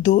2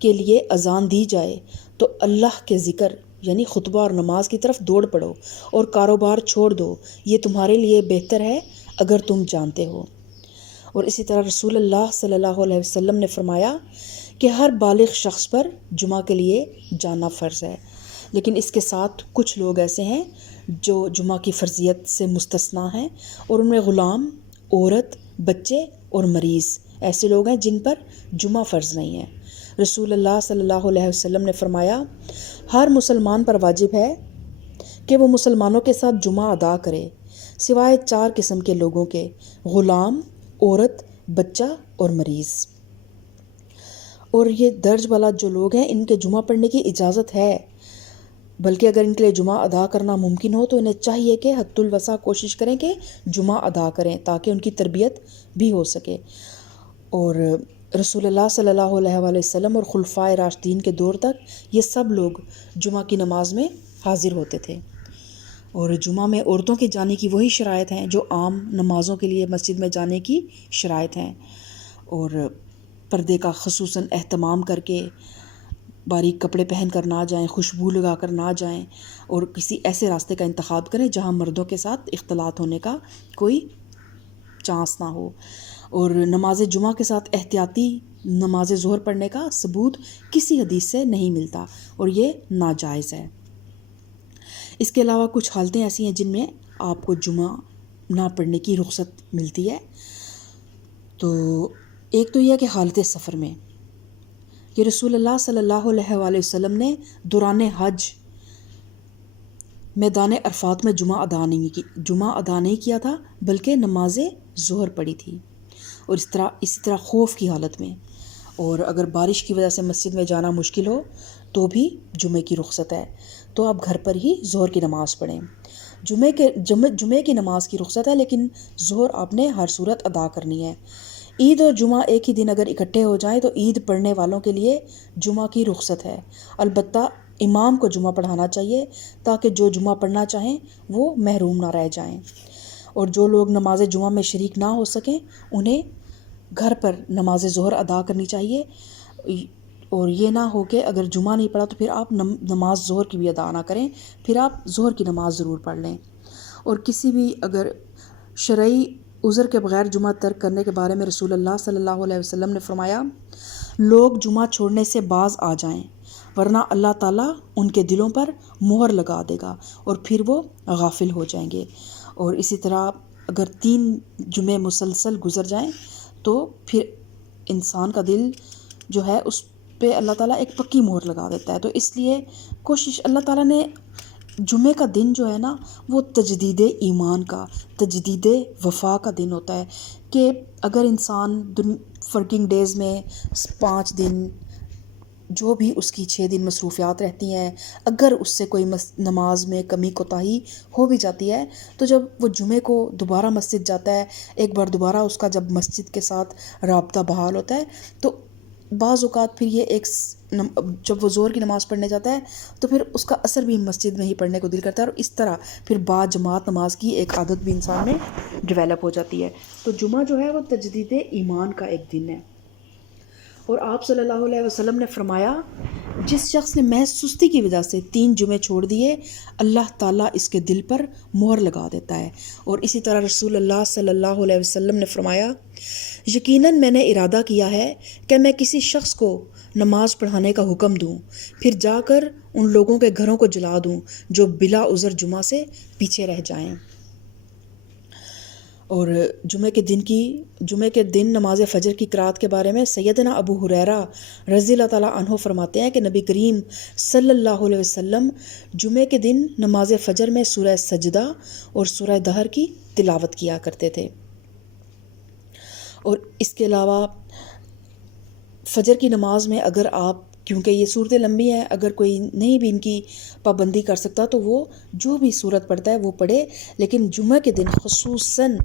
کے لیے اذان دی جائے تو اللہ کے ذکر یعنی خطبہ اور نماز کی طرف دوڑ پڑو اور کاروبار چھوڑ دو، یہ تمہارے لیے بہتر ہے اگر تم جانتے ہو۔ اور اسی طرح رسول اللہ صلی اللہ علیہ وسلم نے فرمایا کہ ہر بالغ شخص پر جمعہ کے لیے جانا فرض ہے، لیکن اس کے ساتھ کچھ لوگ ایسے ہیں جو جمعہ کی فرضیت سے مستثنیٰ ہیں، اور ان میں غلام، عورت، بچے اور مریض ایسے لوگ ہیں جن پر جمعہ فرض نہیں ہے۔ رسول اللہ صلی اللہ علیہ وسلم نے فرمایا ہر مسلمان پر واجب ہے کہ وہ مسلمانوں کے ساتھ جمعہ ادا کرے سوائے 4 قسم کے لوگوں کے: غلام، عورت، بچہ اور مریض۔ اور یہ درج والا جو لوگ ہیں ان کے جمعہ پڑھنے کی اجازت ہے، بلکہ اگر ان کے لیے جمعہ ادا کرنا ممکن ہو تو انہیں چاہیے کہ حد الوسع کوشش کریں کہ جمعہ ادا کریں تاکہ ان کی تربیت بھی ہو سکے۔ اور رسول اللہ صلی اللہ علیہ وآلہ وسلم اور خلفائے راشدین کے دور تک یہ سب لوگ جمعہ کی نماز میں حاضر ہوتے تھے۔ اور جمعہ میں عورتوں کے جانے کی وہی شرائط ہیں جو عام نمازوں کے لیے مسجد میں جانے کی شرائط ہیں، اور پردے کا خصوصاً اہتمام کر کے باریک کپڑے پہن کر نہ جائیں، خوشبو لگا کر نہ جائیں، اور کسی ایسے راستے کا انتخاب کریں جہاں مردوں کے ساتھ اختلاط ہونے کا کوئی چانس نہ ہو۔ اور نماز جمعہ کے ساتھ احتیاطی نماز ظہر پڑھنے کا ثبوت کسی حدیث سے نہیں ملتا، اور یہ ناجائز ہے۔ اس کے علاوہ کچھ حالتیں ایسی ہیں جن میں آپ کو جمعہ نہ پڑھنے کی رخصت ملتی ہے۔ تو ایک تو یہ ہے کہ حالت سفر میں کہ رسول اللہ صلی اللہ علیہ وآلہ وسلم نے دوران حج میدان عرفات میں جمعہ ادا نہیں کیا تھا، بلکہ نماز ظہر پڑھی تھی، اور اسی طرح خوف کی حالت میں، اور اگر بارش کی وجہ سے مسجد میں جانا مشکل ہو تو بھی جمعے کی رخصت ہے، تو آپ گھر پر ہی ظہر کی نماز پڑھیں۔ جمعے کی نماز کی رخصت ہے، لیکن ظہر آپ نے ہر صورت ادا کرنی ہے۔ عید اور جمعہ ایک ہی دن اگر اکٹھے ہو جائیں تو عید پڑھنے والوں کے لیے جمعہ کی رخصت ہے، البتہ امام کو جمعہ پڑھانا چاہیے تاکہ جو جمعہ پڑھنا چاہیں وہ محروم نہ رہ جائیں، اور جو لوگ نماز جمعہ میں شریک نہ ہو سکیں انہیں گھر پر نماز ظہر ادا کرنی چاہیے، اور یہ نہ ہو کہ اگر جمعہ نہیں پڑھا تو پھر آپ نماز ظہر کی بھی ادا نہ کریں، پھر آپ ظہر کی نماز ضرور پڑھ لیں۔ اور کسی بھی اگر شرعی عذر کے بغیر جمعہ ترک کرنے کے بارے میں رسول اللہ صلی اللہ علیہ وسلم نے فرمایا لوگ جمعہ چھوڑنے سے باز آ جائیں، ورنہ اللہ تعالیٰ ان کے دلوں پر مہر لگا دے گا اور پھر وہ غافل ہو جائیں گے۔ اور اسی طرح اگر 3 جمعے مسلسل گزر جائیں تو پھر انسان کا دل جو ہے اس پہ اللہ تعالیٰ ایک پکی مہر لگا دیتا ہے۔ تو اس لیے کوشش، اللہ تعالیٰ نے جمعے کا دن جو ہے نا وہ تجدید ایمان کا، تجدید وفا کا دن ہوتا ہے، کہ اگر انسان ورکنگ ڈیز میں 5 دن جو بھی اس کی 6 دن مصروفیات رہتی ہیں، اگر اس سے کوئی نماز میں کمی کوتاہی ہو بھی جاتی ہے تو جب وہ جمعے کو دوبارہ مسجد جاتا ہے، ایک بار دوبارہ اس کا جب مسجد کے ساتھ رابطہ بحال ہوتا ہے تو بعض اوقات پھر یہ جب وہ ظہر کی نماز پڑھنے جاتا ہے تو پھر اس کا اثر بھی مسجد میں ہی پڑھنے کو دل کرتا ہے، اور اس طرح پھر با جماعت نماز کی ایک عادت بھی انسان میں ڈیولپ ہو جاتی ہے۔ تو جمعہ جو ہے وہ تجدید ایمان کا ایک دن ہے۔ اور آپ صلی اللہ علیہ وسلم نے فرمایا جس شخص نے محض سستی کی وجہ سے 3 جمعے چھوڑ دیے اللہ تعالیٰ اس کے دل پر مہر لگا دیتا ہے۔ اور اسی طرح رسول اللہ صلی اللہ علیہ وسلم نے فرمایا یقیناً میں نے ارادہ کیا ہے کہ میں کسی شخص کو نماز پڑھانے کا حکم دوں، پھر جا کر ان لوگوں کے گھروں کو جلا دوں جو بلا عذر جمعہ سے پیچھے رہ جائیں۔ اور جمعے کے دن نماز فجر کی قرات کے بارے میں سیدنا ابو ہریرہ رضی اللہ تعالیٰ عنہ فرماتے ہیں کہ نبی کریم صلی اللہ علیہ وسلم جمعے کے دن نماز فجر میں سورہ سجدہ اور سورہ دہر کی تلاوت کیا کرتے تھے۔ اور اس کے علاوہ فجر کی نماز میں اگر آپ، کیونکہ یہ صورتیں لمبی ہیں، اگر کوئی نہیں بھی ان کی پابندی کر سکتا تو وہ جو بھی صورت پڑھتا ہے وہ پڑھے، لیکن جمعہ کے دن خصوصاً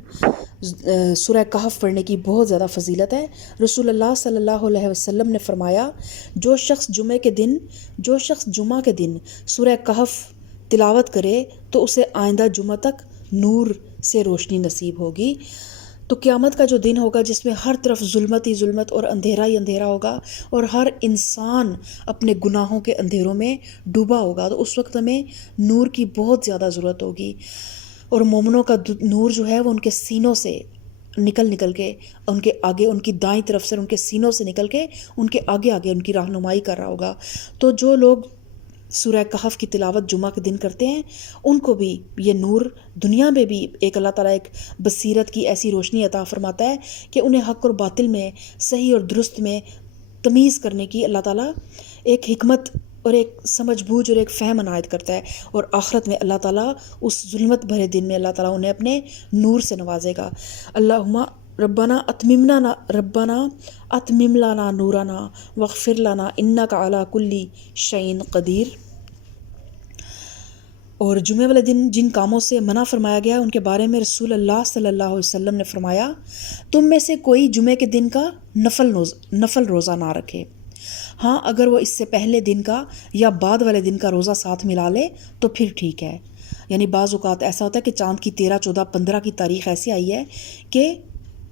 سورہ کہف پڑھنے کی بہت زیادہ فضیلت ہے۔ رسول اللہ صلی اللہ علیہ وسلم نے فرمایا جو شخص جمعہ کے دن سورہ کہف تلاوت کرے تو اسے آئندہ جمعہ تک نور سے روشنی نصیب ہوگی۔ تو قیامت کا جو دن ہوگا جس میں ہر طرف ظلمت ہی ظلمت اور اندھیرا ہی اندھیرا ہوگا اور ہر انسان اپنے گناہوں کے اندھیروں میں ڈوبا ہوگا، تو اس وقت ہمیں نور کی بہت زیادہ ضرورت ہوگی، اور مومنوں کا نور جو ہے وہ ان کے سینوں سے نکل کے ان کے آگے، ان کی دائیں طرف سے ان کے سینوں سے نکل کے ان کے آگے آگے ان کی رہنمائی کر رہا ہوگا۔ تو جو لوگ سورہ کہف کی تلاوت جمعہ کے دن کرتے ہیں ان کو بھی یہ نور دنیا میں بھی ایک اللہ تعالیٰ ایک بصیرت کی ایسی روشنی عطا فرماتا ہے کہ انہیں حق اور باطل میں، صحیح اور درست میں تمیز کرنے کی اللہ تعالیٰ ایک حکمت اور ایک سمجھ بوجھ اور ایک فہم عنایت کرتا ہے، اور آخرت میں اللہ تعالیٰ اس ظلمت بھرے دن میں اللہ تعالیٰ انہیں اپنے نور سے نوازے گا۔ اللہم ربنا اتمم لنا نورنا واغفر لنا انک علی کل شیء قدیر۔ اور جمعے والے دن جن کاموں سے منع فرمایا گیا ان کے بارے میں رسول اللہ صلی اللہ علیہ وسلم نے فرمایا، تم میں سے کوئی جمعے کے دن کا نفل روزہ نہ رکھے، ہاں اگر وہ اس سے پہلے دن کا یا بعد والے دن کا روزہ ساتھ ملا لے تو پھر ٹھیک ہے۔ یعنی بعض اوقات ایسا ہوتا ہے کہ چاند کی 13، 14، 15 کی تاریخ ایسی آئی ہے کہ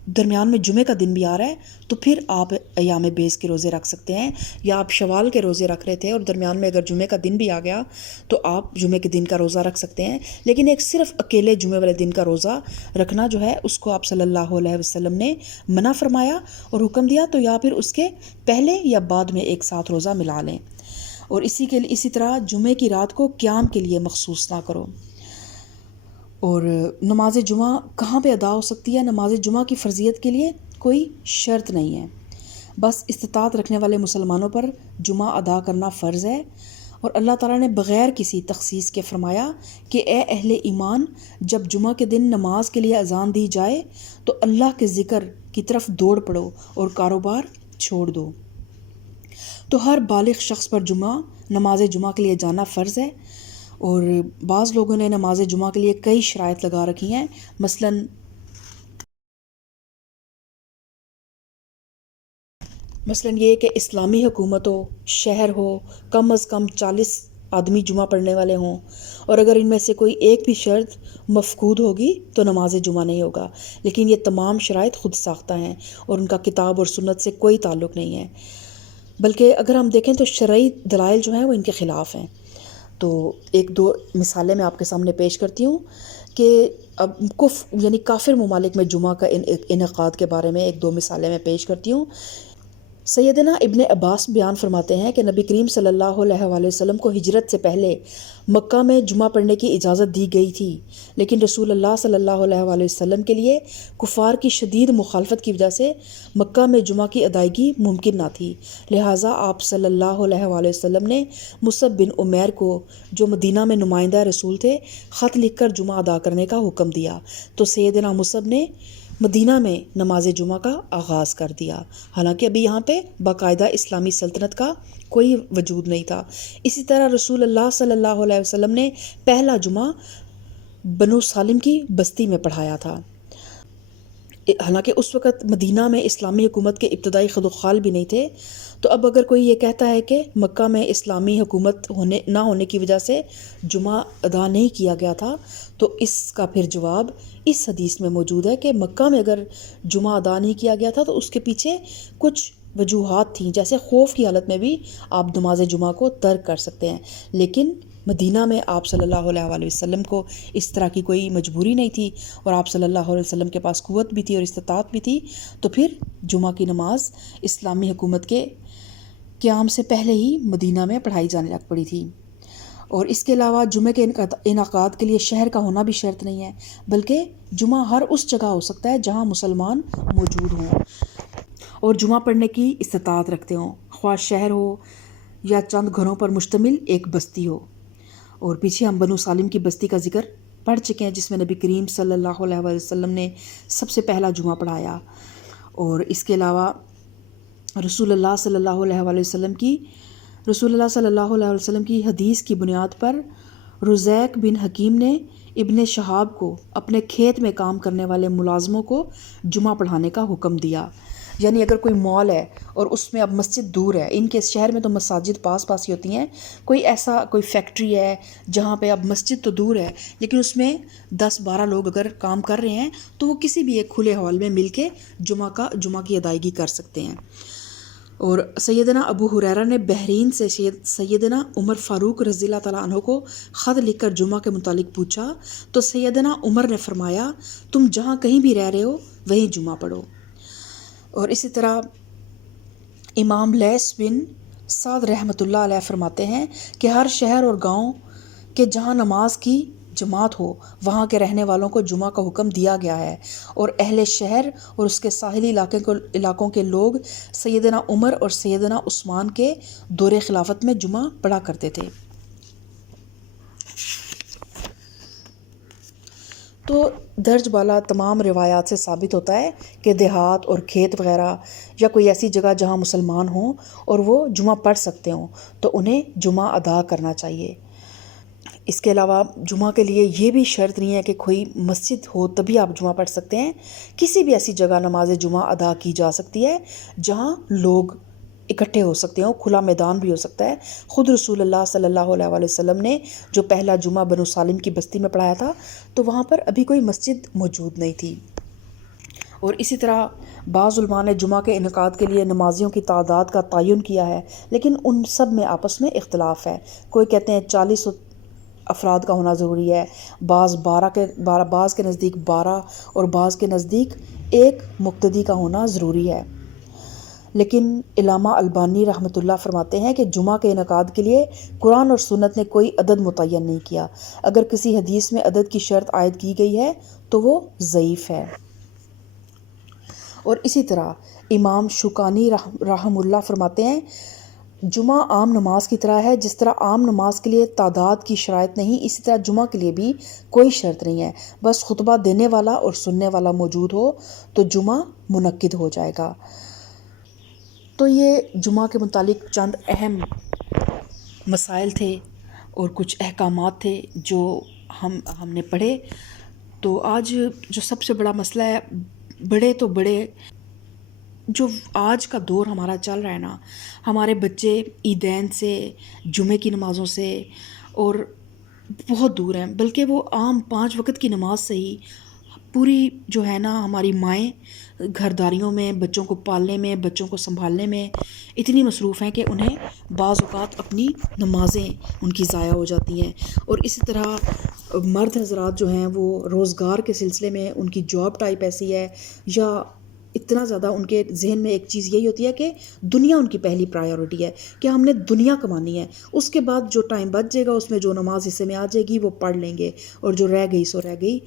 درمیان میں جمعے کا دن بھی آ رہا ہے، تو پھر آپ ایام بیض کے روزے رکھ سکتے ہیں، یا آپ شوال کے روزے رکھ رہے تھے اور درمیان میں اگر جمعے کا دن بھی آ گیا تو آپ جمعے کے دن کا روزہ رکھ سکتے ہیں۔ لیکن ایک صرف اکیلے جمعے والے دن کا روزہ رکھنا جو ہے اس کو آپ صلی اللہ علیہ وسلم نے منع فرمایا اور حکم دیا، تو یا پھر اس کے پہلے یا بعد میں ایک ساتھ روزہ ملا لیں۔ اور اسی طرح جمعے کی رات کو قیام کے لیے مخصوص نہ کرو۔ اور نماز جمعہ کہاں پہ ادا ہو سکتی ہے؟ نماز جمعہ کی فرضیت کے لیے کوئی شرط نہیں ہے، بس استطاعت رکھنے والے مسلمانوں پر جمعہ ادا کرنا فرض ہے۔ اور اللہ تعالیٰ نے بغیر کسی تخصیص کے فرمایا کہ اے اہل ایمان، جب جمعہ کے دن نماز کے لیے اذان دی جائے تو اللہ کے ذکر کی طرف دوڑ پڑو اور کاروبار چھوڑ دو۔ تو ہر بالغ شخص پر نماز جمعہ کے لیے جانا فرض ہے، اور بعض لوگوں نے نماز جمعہ کے لیے کئی شرائط لگا رکھی ہیں، مثلاً یہ کہ اسلامی حکومت ہو، شہر ہو، کم از کم 40 آدمی جمعہ پڑھنے والے ہوں، اور اگر ان میں سے کوئی ایک بھی شرط مفقود ہوگی تو نماز جمعہ نہیں ہوگا۔ لیکن یہ تمام شرائط خود ساختہ ہیں اور ان کا کتاب اور سنت سے کوئی تعلق نہیں ہے، بلکہ اگر ہم دیکھیں تو شرعی دلائل جو ہیں وہ ان کے خلاف ہیں۔ تو ایک دو مثالیں میں آپ کے سامنے پیش کرتی ہوں کہ اب یعنی کافر ممالک میں جمعہ کا انعقاد کے بارے میں ایک دو مثالیں میں پیش کرتی ہوں۔ سیدنا ابن عباس بیان فرماتے ہیں کہ نبی کریم صلی اللہ علیہ وآلہ وسلم کو ہجرت سے پہلے مکہ میں جمعہ پڑھنے کی اجازت دی گئی تھی، لیکن رسول اللہ صلی اللہ علیہ وآلہ وسلم کے لیے کفار کی شدید مخالفت کی وجہ سے مکہ میں جمعہ کی ادائیگی ممکن نہ تھی، لہٰذا آپ صلی اللہ علیہ وآلہ وسلم نے مصعب بن عمیر کو، جو مدینہ میں نمائندہ رسول تھے، خط لکھ کر جمعہ ادا کرنے کا حکم دیا، تو سیدنا مصعب نے مدینہ میں نماز جمعہ کا آغاز کر دیا، حالانکہ ابھی یہاں پہ باقاعدہ اسلامی سلطنت کا کوئی وجود نہیں تھا۔ اسی طرح رسول اللہ صلی اللہ علیہ وسلم نے پہلا جمعہ بنو سالم کی بستی میں پڑھایا تھا، حالانکہ اس وقت مدینہ میں اسلامی حکومت کے ابتدائی خدوخال بھی نہیں تھے۔ تو اب اگر کوئی یہ کہتا ہے کہ مکہ میں اسلامی حکومت نہ ہونے کی وجہ سے جمعہ ادا نہیں کیا گیا تھا، تو اس کا پھر جواب اس حدیث میں موجود ہے کہ مکہ میں اگر جمعہ ادا نہیں کیا گیا تھا تو اس کے پیچھے کچھ وجوہات تھیں، جیسے خوف کی حالت میں بھی آپ نماز جمعہ کو ترک کر سکتے ہیں، لیکن مدینہ میں آپ صلی اللہ علیہ وآلہ وسلم کو اس طرح کی کوئی مجبوری نہیں تھی، اور آپ صلی اللہ علیہ وسلم کے پاس قوت بھی تھی اور استطاعت بھی تھی، تو پھر جمعہ کی نماز اسلامی حکومت کے قیام سے پہلے ہی مدینہ میں پڑھائی جانے لگ پڑی تھی۔ اور اس کے علاوہ جمعے کے انعقاد کے لیے شہر کا ہونا بھی شرط نہیں ہے، بلکہ جمعہ ہر اس جگہ ہو سکتا ہے جہاں مسلمان موجود ہوں اور جمعہ پڑھنے کی استطاعت رکھتے ہوں، خواہ شہر ہو یا چند گھروں پر مشتمل ایک بستی ہو۔ اور پیچھے ہم بنو سالم کی بستی کا ذکر پڑھ چکے ہیں، جس میں نبی کریم صلی اللہ علیہ وسلم نے سب سے پہلا جمعہ پڑھایا۔ اور اس کے علاوہ رسول اللہ صلی اللہ علیہ وسلم کی حدیث کی بنیاد پر رزیق بن حکیم نے ابن شہاب کو اپنے کھیت میں کام کرنے والے ملازموں کو جمعہ پڑھانے کا حکم دیا، یعنی اگر کوئی مال ہے اور اس میں اب مسجد دور ہے، ان کے شہر میں تو مساجد پاس پاس ہی ہوتی ہیں، کوئی فیکٹری ہے جہاں پہ اب مسجد تو دور ہے لیکن اس میں 10-12 لوگ اگر کام کر رہے ہیں تو وہ کسی بھی ایک کھلے ہال میں مل کے جمعہ کی ادائیگی کر سکتے ہیں۔ اور سیدنا ابو ہریرہ نے بحرین سے سیدنا عمر فاروق رضی اللہ تعالیٰ عنہ کو خط لکھ کر جمعہ کے متعلق پوچھا تو سیدنا عمر نے فرمایا تم جہاں کہیں بھی رہ رہے ہو وہیں جمعہ پڑھو۔ اور اسی طرح امام لیث بن سعد رحمۃ اللہ علیہ فرماتے ہیں کہ ہر شہر اور گاؤں کے جہاں نماز کی جماعت ہو وہاں کے رہنے والوں کو جمعہ کا حکم دیا گیا ہے، اور اہل شہر اور اس کے ساحلی علاقوں کے لوگ سیدنا عمر اور سیدنا عثمان کے دور خلافت میں جمعہ پڑھا کرتے تھے۔ تو درج بالا تمام روایات سے ثابت ہوتا ہے کہ دیہات اور کھیت وغیرہ یا کوئی ایسی جگہ جہاں مسلمان ہوں اور وہ جمعہ پڑھ سکتے ہوں تو انہیں جمعہ ادا کرنا چاہیے۔ اس کے علاوہ جمعہ کے لیے یہ بھی شرط نہیں ہے کہ کوئی مسجد ہو تبھی آپ جمعہ پڑھ سکتے ہیں، کسی بھی ایسی جگہ نماز جمعہ ادا کی جا سکتی ہے جہاں لوگ اکٹھے ہو سکتے ہوں، کھلا میدان بھی ہو سکتا ہے۔ خود رسول اللہ صلی اللہ علیہ وآلہ وسلم نے جو پہلا جمعہ بنو سالم کی بستی میں پڑھایا تھا تو وہاں پر ابھی کوئی مسجد موجود نہیں تھی۔ اور اسی طرح بعض علماء نے جمعہ کے انعقاد کے لیے نمازیوں کی تعداد کا تعین کیا ہے، لیکن ان سب میں آپس میں اختلاف ہے۔ کوئی کہتے ہیں 40 افراد کا ہونا ضروری ہے، بعض کے نزدیک 12 اور بعض کے نزدیک ایک مقتدی کا ہونا ضروری ہے۔ لیکن علامہ البانی رحمۃ اللہ فرماتے ہیں کہ جمعہ کے انعقاد کے لیے قرآن اور سنت نے کوئی عدد متعین نہیں کیا، اگر کسی حدیث میں عدد کی شرط عائد کی گئی ہے تو وہ ضعیف ہے۔ اور اسی طرح امام شوکانی رحم اللہ فرماتے ہیں جمعہ عام نماز کی طرح ہے، جس طرح عام نماز کے لیے تعداد کی شرائط نہیں، اسی طرح جمعہ کے لیے بھی کوئی شرط نہیں ہے، بس خطبہ دینے والا اور سننے والا موجود ہو تو جمعہ منعقد ہو جائے گا۔ تو یہ جمعہ کے متعلق چند اہم مسائل تھے اور کچھ احکامات تھے جو ہم نے پڑھے۔ تو آج جو سب سے بڑا مسئلہ ہے، بڑے تو بڑے جو آج کا دور ہمارا چل رہا ہے نا، ہمارے بچے عیدین سے، جمعے کی نمازوں سے اور بہت دور ہیں، بلکہ وہ عام 5 وقت کی نماز سے ہی پوری جو ہے نا ہماری مائیں گھرداریوں میں بچوں کو پالنے میں، بچوں کو سنبھالنے میں اتنی مصروف ہیں کہ انہیں بعض اوقات اپنی نمازیں ان کی ضائع ہو جاتی ہیں۔ اور اسی طرح مرد حضرات جو ہیں وہ روزگار کے سلسلے میں ان کی جاب ٹائپ ایسی ہے، یا اتنا زیادہ ان کے ذہن میں ایک چیز یہی ہوتی ہے کہ دنیا ان کی پہلی پرائیورٹی ہے کہ ہم نے دنیا کمانی ہے، اس کے بعد جو ٹائم بچ جائے گا اس میں جو نماز حصے میں آ جائے گی وہ پڑھ لیں گے، اور جو رہ گئی سو رہ گئی۔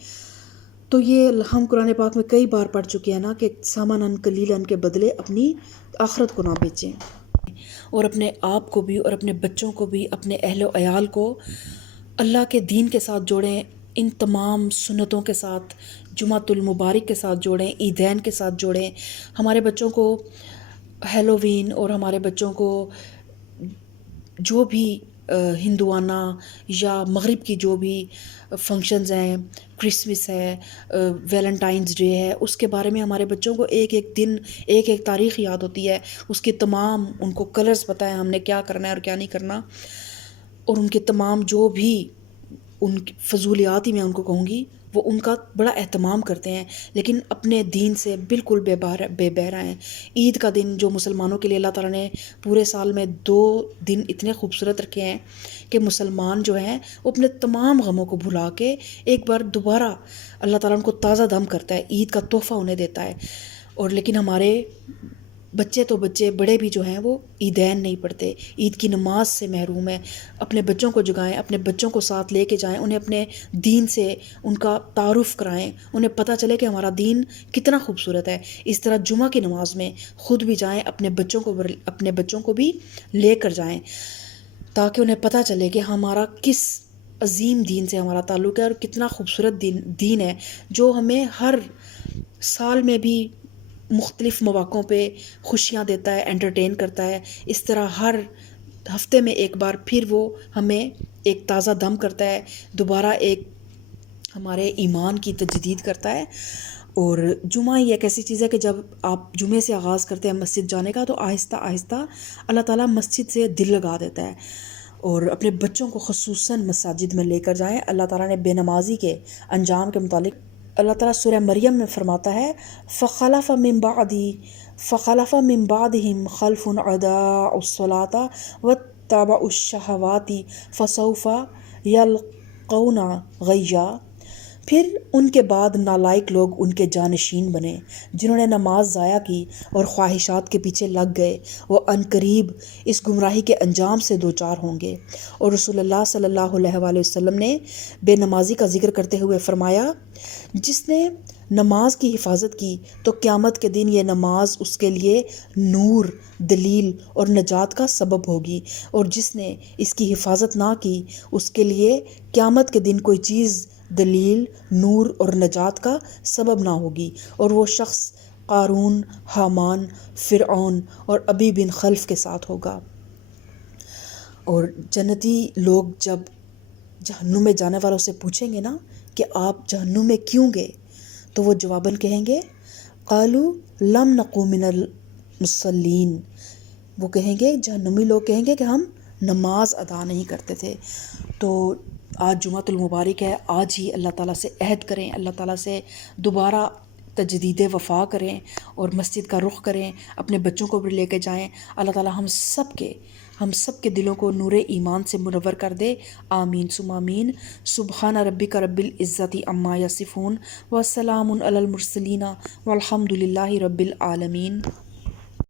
تو یہ ہم قرآن پاک میں کئی بار پڑھ چکے ہیں نا کہ سامانن قلیلاً کے بدلے اپنی آخرت کو نہ بیچیں، اور اپنے آپ کو بھی اور اپنے بچوں کو بھی، اپنے اہل و عیال کو اللہ کے دین کے ساتھ جوڑیں، ان تمام سنتوں کے ساتھ، جمعۃ المبارک کے ساتھ جوڑیں، عیدین کے ساتھ جوڑیں۔ ہمارے بچوں کو ہیلووین اور ہمارے بچوں کو جو بھی ہندوانہ یا مغرب کی جو بھی فنکشنز ہیں، کرسمس ہے، ویلنٹائنز ڈے ہے، اس کے بارے میں ہمارے بچوں کو ایک ایک دن، ایک ایک تاریخ یاد ہوتی ہے، اس کے تمام ان کو کلرز پتہ ہے ہم نے کیا کرنا ہے اور کیا نہیں کرنا، اور ان کے تمام جو بھی ان کی فضولیات ہی میں ان کو کہوں گی وہ ان کا بڑا اہتمام کرتے ہیں، لیکن اپنے دین سے بالکل بے بہرا ہیں۔ عید کا دن جو مسلمانوں کے لیے اللہ تعالیٰ نے پورے سال میں 2 دن اتنے خوبصورت رکھے ہیں کہ مسلمان جو ہیں وہ اپنے تمام غموں کو بھلا کے ایک بار دوبارہ اللہ تعالیٰ ان کو تازہ دم کرتا ہے، عید کا تحفہ انہیں دیتا ہے۔ اور لیکن ہمارے بچے تو بچے بڑے بھی جو ہیں وہ عیدین نہیں پڑھتے، عید کی نماز سے محروم ہیں۔ اپنے بچوں کو جگائیں، اپنے بچوں کو ساتھ لے کے جائیں، انہیں اپنے دین سے ان کا تعارف کرائیں، انہیں پتہ چلے کہ ہمارا دین کتنا خوبصورت ہے۔ اس طرح جمعہ کی نماز میں خود بھی جائیں، اپنے بچوں کو بھی لے کر جائیں، تاکہ انہیں پتہ چلے کہ ہمارا کس عظیم دین سے ہمارا تعلق ہے اور کتنا خوبصورت دین ہے جو ہمیں ہر سال میں بھی مختلف مواقعوں پہ خوشیاں دیتا ہے، انٹرٹین کرتا ہے۔ اس طرح ہر ہفتے میں ایک بار پھر وہ ہمیں ایک تازہ دم کرتا ہے، دوبارہ ایک ہمارے ایمان کی تجدید کرتا ہے۔ اور جمعہ ہی ایک ایسی چیز ہے کہ جب آپ جمعے سے آغاز کرتے ہیں مسجد جانے کا تو آہستہ آہستہ اللہ تعالیٰ مسجد سے دل لگا دیتا ہے، اور اپنے بچوں کو خصوصاً مساجد میں لے کر جائیں۔ اللہ تعالیٰ نے بے نمازی کے انجام کے متعلق اللہ تعالیٰ سورہ مریم میں فرماتا ہے فخلف من بعدہم خلف اضاعوا الصلاة واتبعوا الشہوات فسوف یلقون غیا۔ پھر ان کے بعد نالائق لوگ ان کے جانشین بنے جنہوں نے نماز ضائع کی اور خواہشات کے پیچھے لگ گئے، وہ عنقریب اس گمراہی کے انجام سے دوچار ہوں گے۔ اور رسول اللہ صلی اللہ علیہ وآلہ وسلم نے بے نمازی کا ذکر کرتے ہوئے فرمایا جس نے نماز کی حفاظت کی تو قیامت کے دن یہ نماز اس کے لیے نور، دلیل اور نجات کا سبب ہوگی، اور جس نے اس کی حفاظت نہ کی اس کے لیے قیامت کے دن کوئی چیز دلیل، نور اور نجات کا سبب نہ ہوگی، اور وہ شخص قارون، حامان، فرعون اور ابی بن خلف کے ساتھ ہوگا۔ اور جنتی لوگ جب جہنم میں جانے والوں سے پوچھیں گے نا کہ آپ جہنم میں کیوں گئے، تو وہ جواباً کہیں گے قالوا لم نکو من المصلین، وہ کہیں گے، جہنمی لوگ کہیں گے کہ ہم نماز ادا نہیں کرتے تھے۔ تو آج جمعۃ المبارک ہے، آج ہی اللہ تعالیٰ سے عہد کریں، اللہ تعالیٰ سے دوبارہ تجدید وفا کریں اور مسجد کا رخ کریں، اپنے بچوں کو بھی لے کے جائیں۔ اللہ تعالیٰ ہم سب کے دلوں کو نور ایمان سے منور کر دے، آمین ثم آمین۔ سبحان ربک رب العزت عما یصفون وسلام علی المرسلین والحمد للہ رب العالمین۔